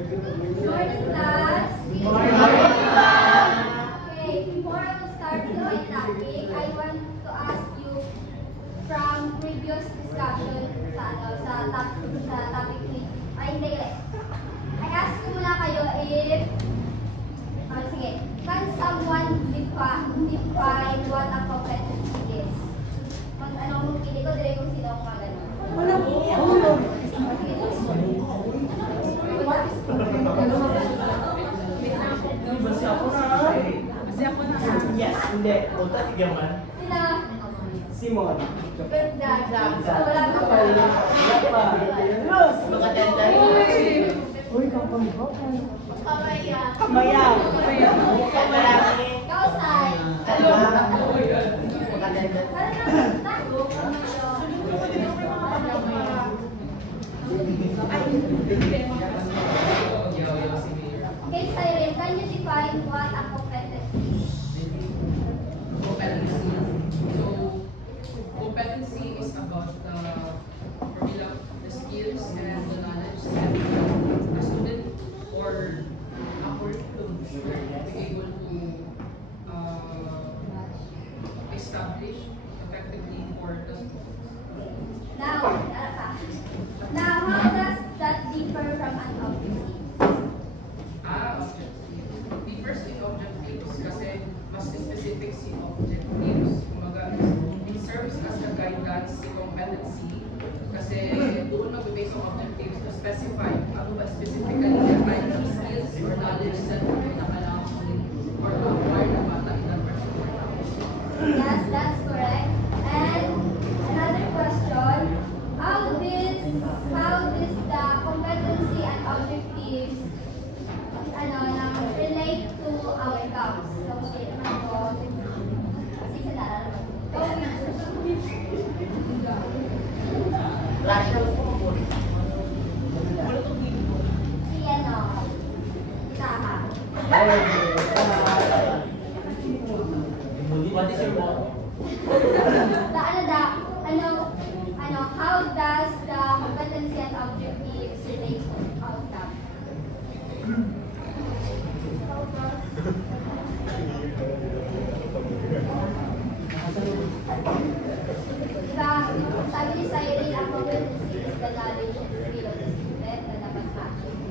Morning, class. Morning. Okay, before I will start with my topic, I want to ask you from previous discussion sa topic ni, ay hindi. I ask ko muna kayo if, sige, can someone define what a competency is? Hindi ko dire kung sino ang magano. Yes, hindi. Punta si Gaman. Sila. Simon. Ganda. Wala ka pa. Wala pa. Rose. Mga dental. Uy, kampang ko. Kamaya. Kamaya. Kamarami. Kausay. Mga dental. Okay, Siren, can you define what a competency is? Competency. So, competency is about the formula, the skills and the knowledge that a student or a curriculum should be able to establish effectively for the students. Now, how does that differ from an objective? Objective. The first in objectives kasi mas specific si objectives. Kumbaga, it serves as a guidance si competency kasi doon mag-base on objectives to specify ano ba specifically the kind of skills or knowledge that nakailangan or acquire na bata in that particular topic. Yes, that's correct. And another question, how does the competency and objectives relate to outcomes? So, What is your motto? How does the competency and objectives relate to outcomes? Diba, sabi ni Cyril, ang competency is the knowledge and skill of the student na dapat ma-achieve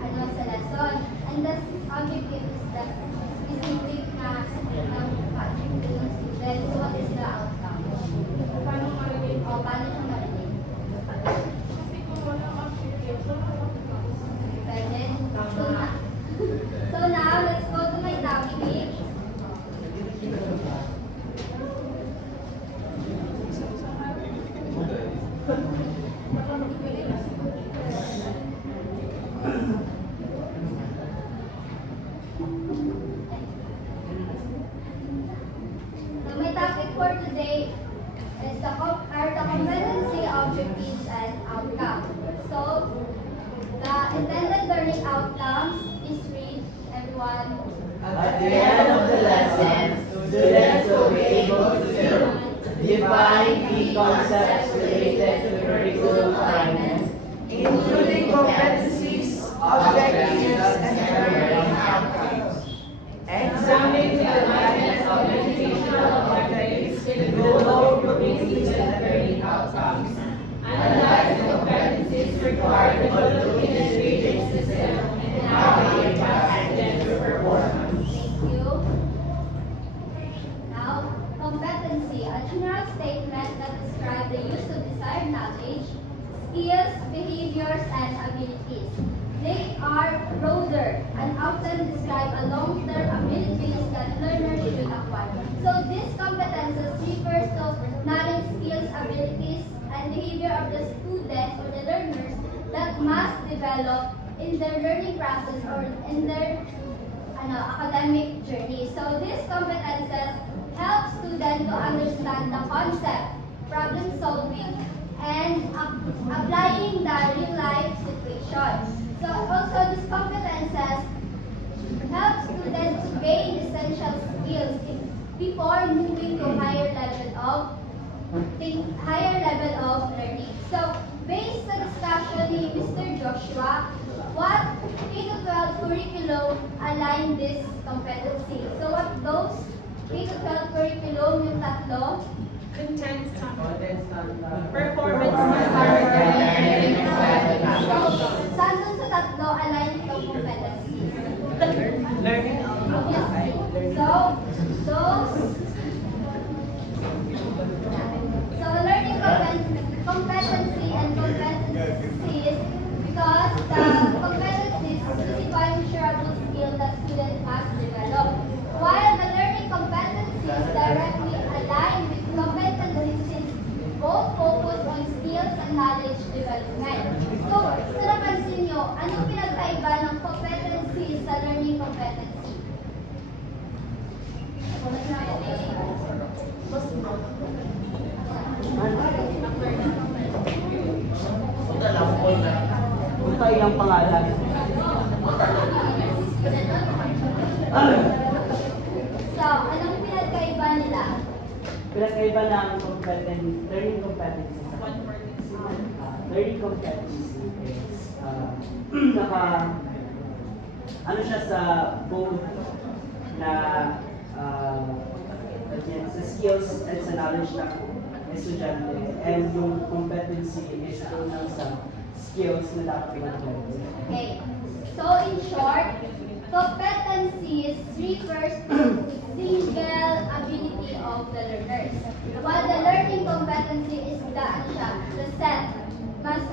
sa lesson. And the objective is the specific na ma-achieve ng student. So, what is the outcome? Paano siya marinig? So now, let's go to my topic. So my topic for today is the competency, objectives, and outcomes. So the intended learning outcomes is read, everyone. At the end of the lesson, students will be able to define key concepts related to curriculum alignment, including competencies, objectives, and learning outcomes. Examine the alignment of educational objectives with goal communities and learning outcomes. Analyze the competencies required for the grading system and how they impact student performance. Thank you. Now, competency, a general statement that describes the use of desired knowledge, skills, behaviors, and abilities. They are broader and often describe a long-term abilities that learners should acquire. So these competences refers to knowledge, skills, abilities, and behavior of the students or the learners that must develop in their learning process or in their academic journey. So these competences help students to understand the concept, problem solving, and applying the real life situation. So also these competences help students to gain essential skills before moving to higher level of learning. So based on discussion ni Mr. Joshua, what curriculum align this competency. So what those K-12 curriculum yung tatlo? Content, Performance performance, Saan dun sa tatlo align itong competency? Learning Yes. So, those learning competency and competencies, because the competencies specify measurable skill that student must develop, while the learning competencies directly align with competencies since both focus on skills and knowledge development. So, napansin nyo, anong pinagkaiba ng competencies sa learning competency? Punta ilang pangalan. So, anong pinagkaiba nila? Pinagkaiba ng learning competency. Learning competency is ano siya sa both na sa skills and sa knowledge ng estudyante, and yung competency is doon lang sa skills na dapat mag-learn. Okay. So, in short, competencies refers to single ability of the learners. While the learning competency is the set. Mas,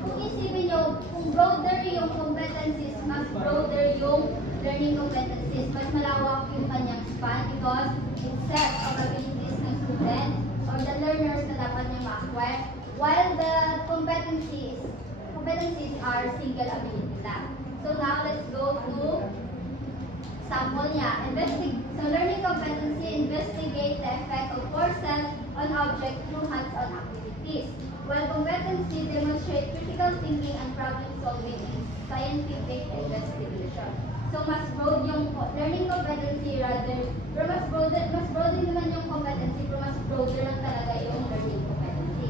kung isipin nyo, kung broader yung competencies, mas broader yung learning competencies, mas malawak yung kanyang span because it's set of abilities ng student or the learners na dapat niya ma-acquire, while the competencies are single ability lang. So now let's go to sample niya. So learning competency, investigate the effect of courses on object through hands-on activities. While competency, demonstrate critical thinking and problem solving in scientific investigation. So mas broad yung learning competency pero mas broad din naman yung competency, pero mas broader lang talaga yung learning competency.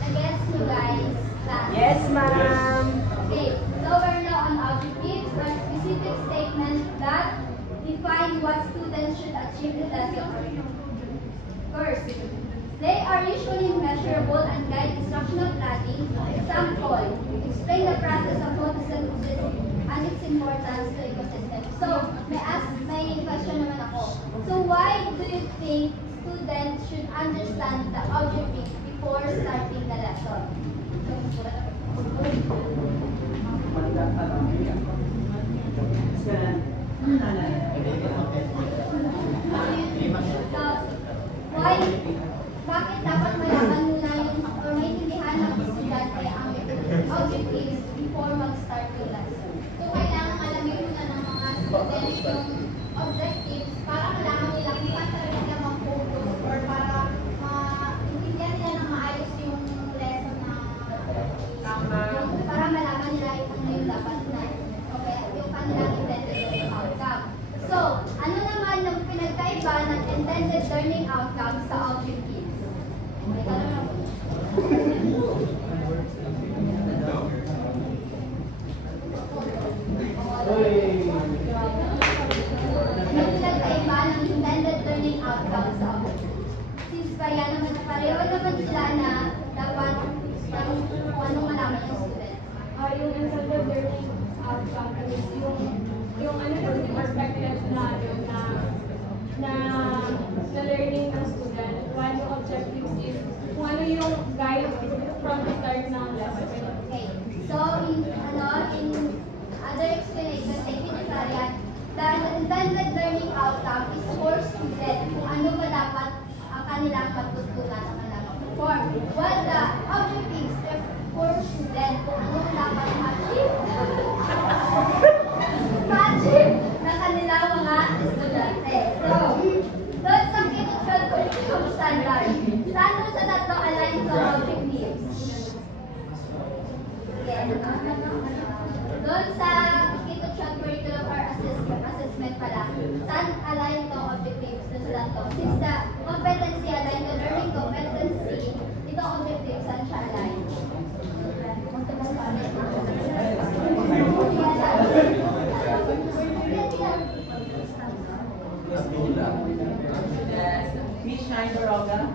Nag-gets nyo guys? Class? Yes, ma'am. Okay, so we're now on objectives or specific statements that define what students should achieve in lesson. First, they are usually measurable and guide instructional planning. Example, explain the process of photosynthesis and its importance to ecosystem. So, may question naman ako. So, why do you think students should understand the objectives before starting the lesson? Bakit dapat malaman muna yung or maintindihan ng estudyante ang objectives before mag-start yung lesson? So, kailangan alamin muna ng mga students yung objectives para malaman nila kung saan talaga sila mag-focus or para maintindihan nila na maayos yung lesson na para malaman nila yung dapat na yung kanilang intended learning outcome. So, ano naman yung pinagkaiba ng intended learning outcome sa objectives? May tanong ako. Yung pinagkaiba ng intended learning outcome sa objectives. Since pareho naman sila na dapat kung anong malaman ng student. Yung intended learning outcome is yung ano yung perspective na learning ng student, while yung objectives is kung ano yung guide from the start ng lesson. Okay. So, in other explanation, ay pinagkariyan, the intended learning outcome is for student kung ano ba dapat ang kanilang matutunan ang kanilang perform. While the objectives are for student kung ano dapat ma-achieve na kanilang mga estudyante. So, doon sa K-12 curriculum standard, saan doon sa tatlo align sa objectives? Doon sa K-12 curriculum or assessment pala, saan align itong objectives doon sa tatlo? Since the competency align to learning competency, itong objectives, saan siya align? Shine Doroga.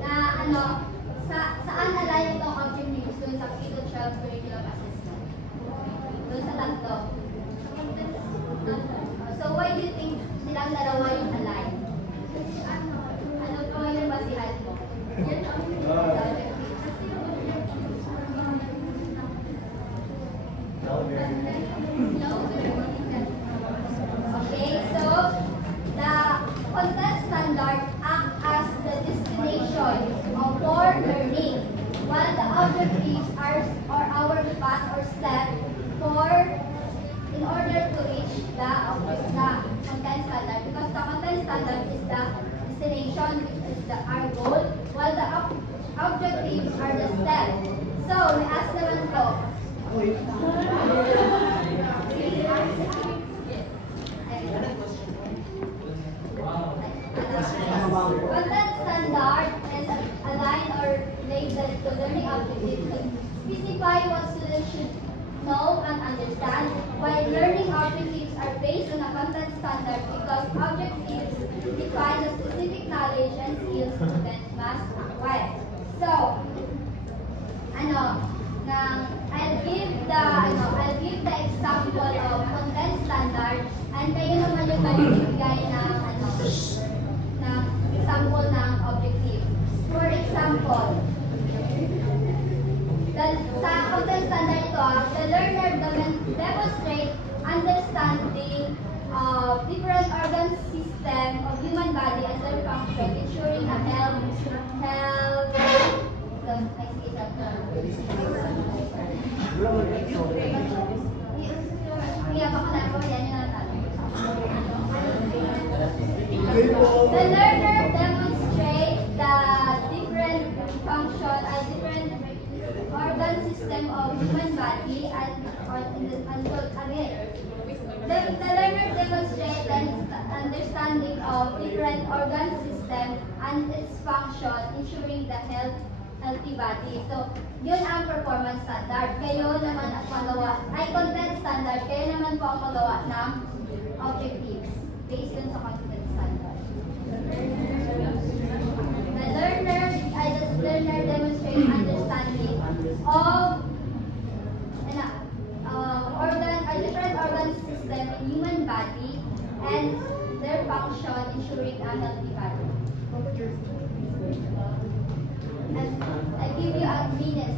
Na ano, saan align itong objectives dun sa K-12 curriculum assessment? Dun sa tatlo. So why do you think silang dalawa yung align? Ano po yung basihan mo? Okay, so the content standard act as the destination for learning, while the objectives are our path or step for in order to reach the content standard, because the content standard is the destination, which is our goal, while the objectives are the step. So, we ask naman to. Content standard is aligned or related to learning objectives to specify what students should know and understand, while learning objectives are based on a content standard because objectives define the specific knowledge and skills students must acquire. So, I'll give the example of content standard, and kayo naman yung magbibigay ng example ng objective. For example, sa content standard ito, the learner demonstrate understanding of different organ system of human body and their function, ensuring a The learner demonstrate the different function and different organ system of human body and the learner demonstrate the understanding of different organ system and its function, ensuring the healthy body. So, yun ang performance standard. Kayo naman ang magawa, content standard, kayo naman po ang magawa ng objectives based on sa content standard. The learner demonstrate understanding of different organ system in human body and their function, ensuring a healthy body. And I give you a minute.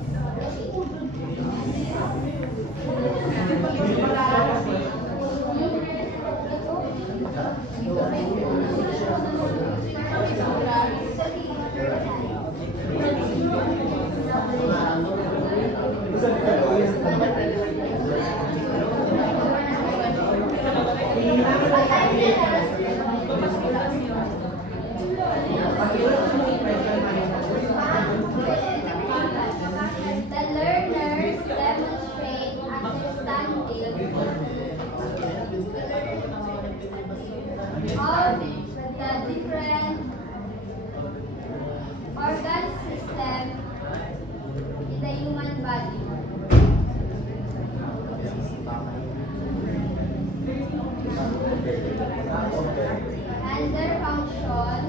The learners demonstrate understanding of the different organ system in the human body. And their function,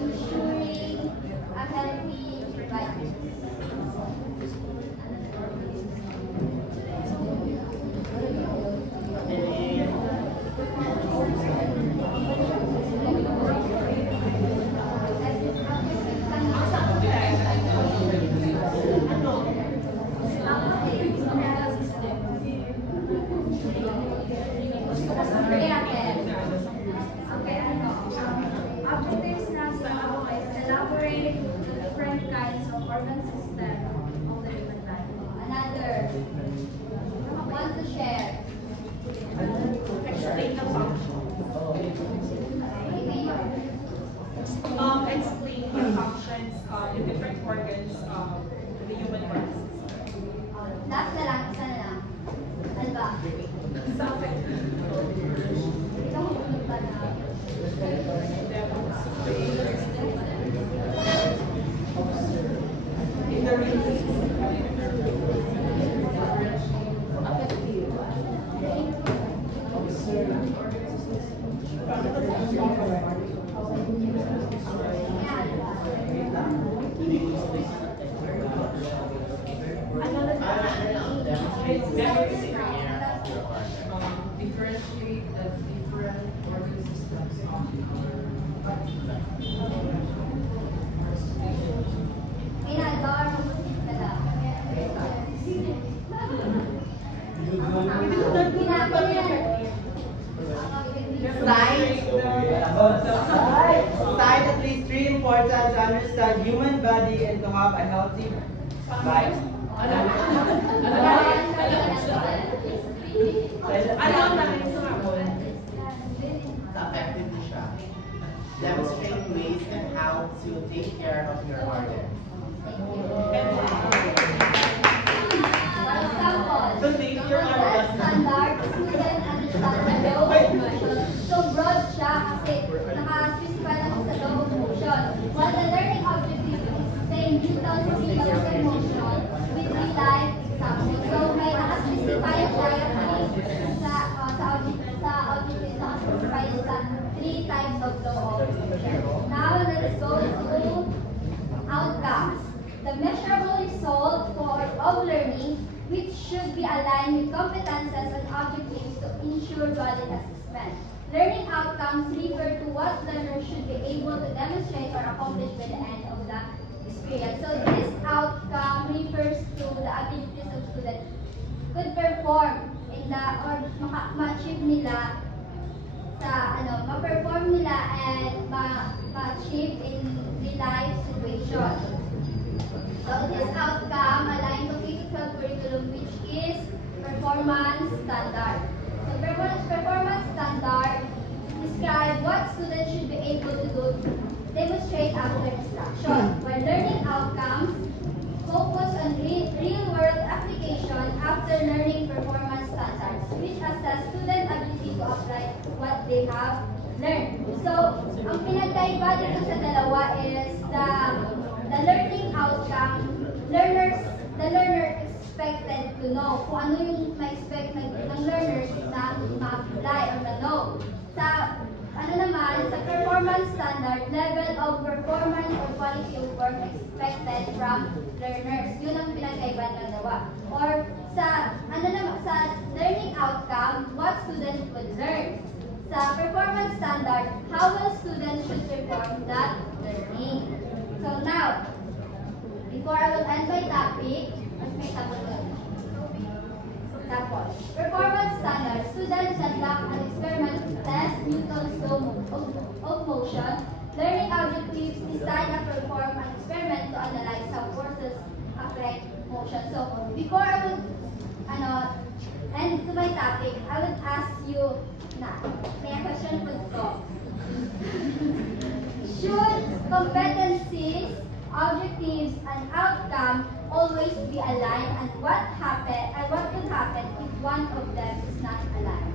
ensuring a healthy body. Objectives nasa is elaborate different kinds of organ system of the human body. Another want to share. Explain the function. Explain the functions of the different organs of the human body. Last na lang, isa na lang. Ano ba? Ikaw mo ba na? Pinador mo ka lang. Science at least three important to understand human body and to have a healthy life. Ano ang dahil sa ako? Effective siya. Demonstrate ways and how to take care of your organ. For example, So take your organ. standard student understand the law of motion. So broad siya kasi naka-specify lang sa law of motion. While the learning objective is same Newton's laws of motion with real life example. So may naka-specify diagram sa objective naka-specify sa three types of law of motion. Now let's go to outcomes. The measurable result of learning which should be aligned with competences and objectives to ensure valid assessment. Learning outcomes refer to what learners should be able to demonstrate or accomplish by the end of the experience. So this outcome refers to the abilities of students could perform in the or ma-achieve nila sa ma-perform nila and ma-achieve in the life situation. So this outcome aligns to K-12 curriculum which is performance standard. So performance standard describe what students should be able to do demonstrate after instruction. While learning outcomes focus on real-world application after learning performance standards which assess student ability to apply what they have learned. So ang pinagkaiba dito sa dalawa is the learning outcome, the learner expected to know kung ano yung ma-expect ng learners na ma-apply or ma-know. Sa sa performance standard, level of performance or quality of work expected from learners. Yun ang pinagkaiba ng dalawa. Or sa sa learning outcome, what students would learn. Sa performance standard, how well students should perform that learning. So now, before I will end my topic, mas may tapos doon. Tapos, performance standard, students conduct an experiment to test Newton's law of motion. Learning objectives design and perform an experiment to analyze how forces affect motion. So, before I will end to my topic, I would ask you na, may question po ito. Should competencies, objectives, and outcome always be aligned, and what could happen if one of them is not aligned?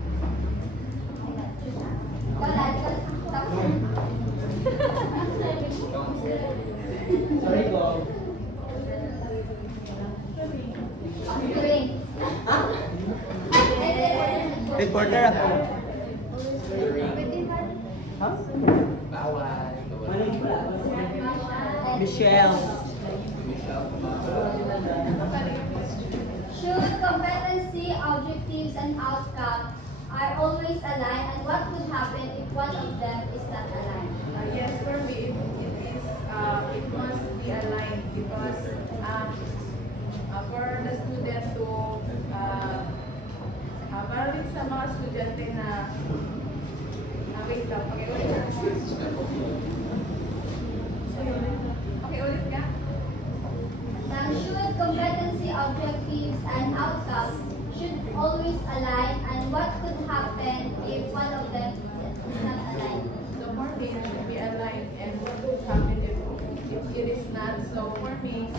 Sorry ko. Reporter ako. Ha? Bawal. Anong pala? Michelle. Should competency, objectives, and outcome are always aligned, and what could happen if one of them is not aligned? Yes, for me, it must be aligned because for the student to para rin sa mga estudyante na wait lang, pakiulit. Pakiulit ka? Now, should competency, objectives, and outcomes should always align, and what could happen if one of them is not aligned? So for me, it should be aligned, and what would happen if it is not? So for me,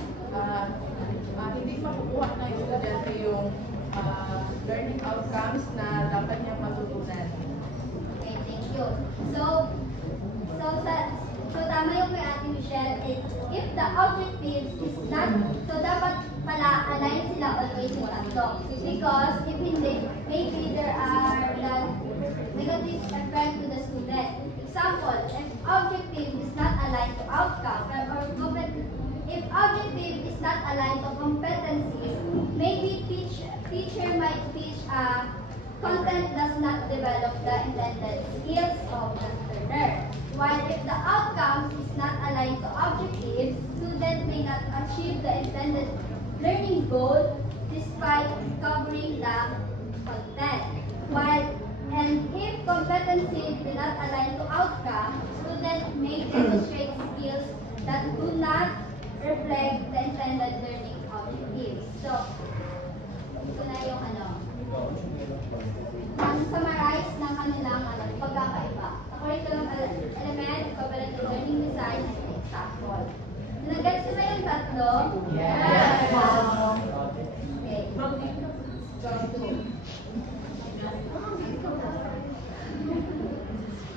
hindi makukuha ng estudyante yung learning outcomes na dapat niya matutunan. Okay, thank you. So tama yung kay Ate Michelle, if the objective is not, so dapat pala align sila always yung tatlo. Because if hindi, maybe there are the negative effect to the student. Example, if objective is not aligned to outcome, if objective is not aligned to competencies, maybe teacher might teach content does not develop the intended skills of the learner. While if the outcomes is not aligned to objectives, students may not achieve the intended learning goal despite covering the content. And if competencies do not align to outcome, students may demonstrate skills that do not reflect the intended learning objectives. So, ito na yung ang summarize ng kanilang pagkakaiba. Sa curriculum element, equivalent to learning design, and example. Nag-gets na yung tatlo? Yes. Okay.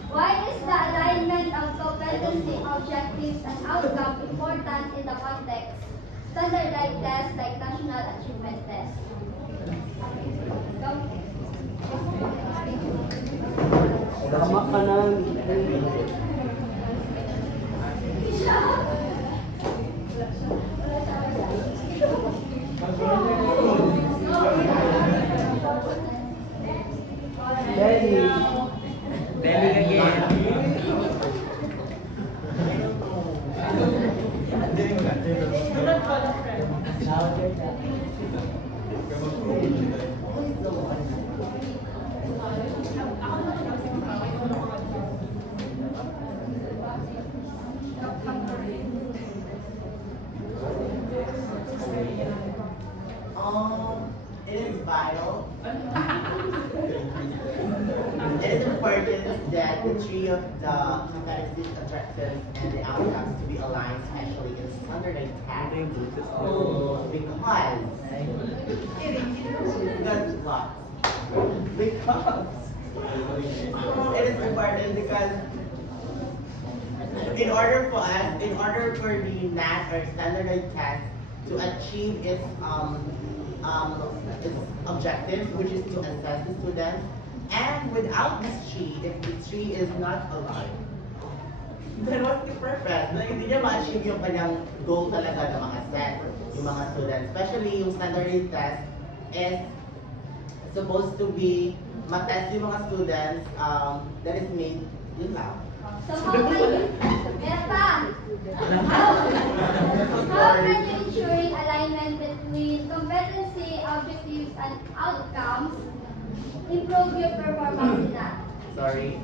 Why is the alignment of competency, objectives, and outcome important in the context? Standardized tests like national achievement tests. Go. Tama ka na. Daddy. Daddy again. It is vital. It is important that the three of the competencies, objectives, and the outcomes to be aligned, especially in standardized tasks. Because that's what? Because it is important because in order for the NAT or standardized test to achieve its objectives, which is to assess the students, and without this tree, if the tree is not aligned, then what's the purpose? Na hindi niya ma-achieve yung kanyang goal talaga ng mga set, yung mga students. Especially yung standardized test is supposed to be matest yung mga students that is made, yun lang. So how can you, how can you ensuring alignment between competency, objectives, and outcomes improve your performance in that? Sorry.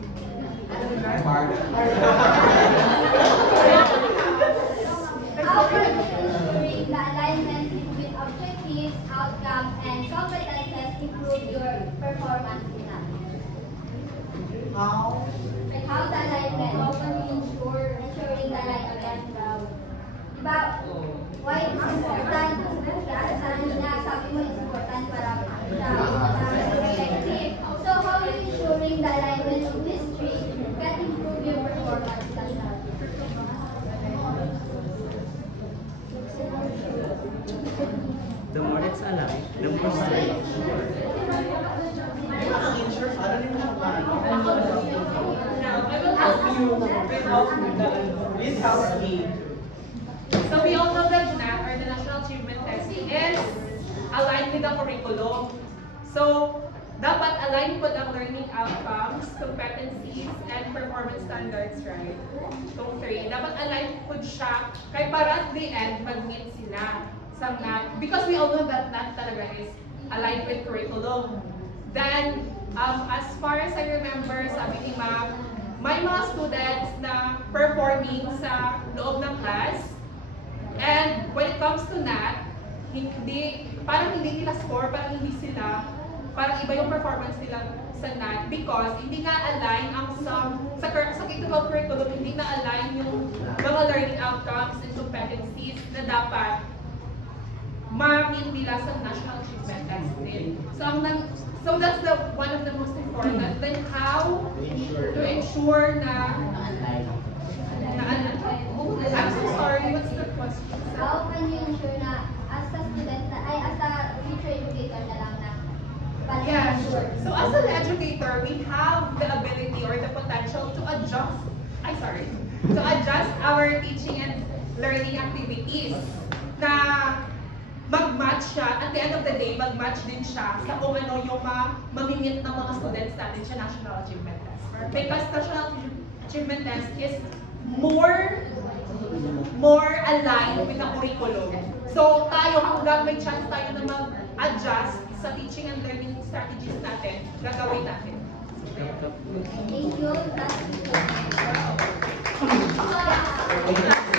How can you ensuring the alignment between objectives, outcomes, and competences improve your performance in that? How? Like how the alignment, how can you ensuring the alignment? Diba, why it's important? Kaya sabi mo it's important para effective. So how are you ensuring the alignment of this tree can improve your performance? The more it's alive, the more safe. Please help me. So we all know that NAT, or the National Achievement Test, is aligned with the curriculum. So, dapat align po ang learning outcomes, competencies, and performance standards, right? Itong three. Dapat align po siya, kaya para at the end, mag-meet sila sa NAT. Because we all know that NAT talaga is aligned with curriculum. Then, as far as I remember, sabi ni Ma'am, may mga students na performing sa loob ng class. And when it comes to NAT, parang hindi nila score, parang hindi sila, parang iba yung performance nila sa NAT because hindi nga align ang sa K-12 curriculum, hindi na align yung mga learning outcomes and competencies na dapat ma-meet nila sa National Achievement Test din. So that's one of the most important. Then how to ensure na I'm so sorry, what's the question? How can you ensure na as a student, as a future educator na lang na Yeah, sure. So as an educator, we have the ability or the potential to adjust our teaching and learning activities na mag-match siya, at the end of the day, mag-match din siya sa kung ano yung mamimit ng mga students natin sa National Achievement Test. Because National Achievement Test is more aligned with the curriculum. So tayo, hanggang may chance tayo na mag-adjust sa teaching and learning strategies natin, gagawin natin. Thank you. That's it.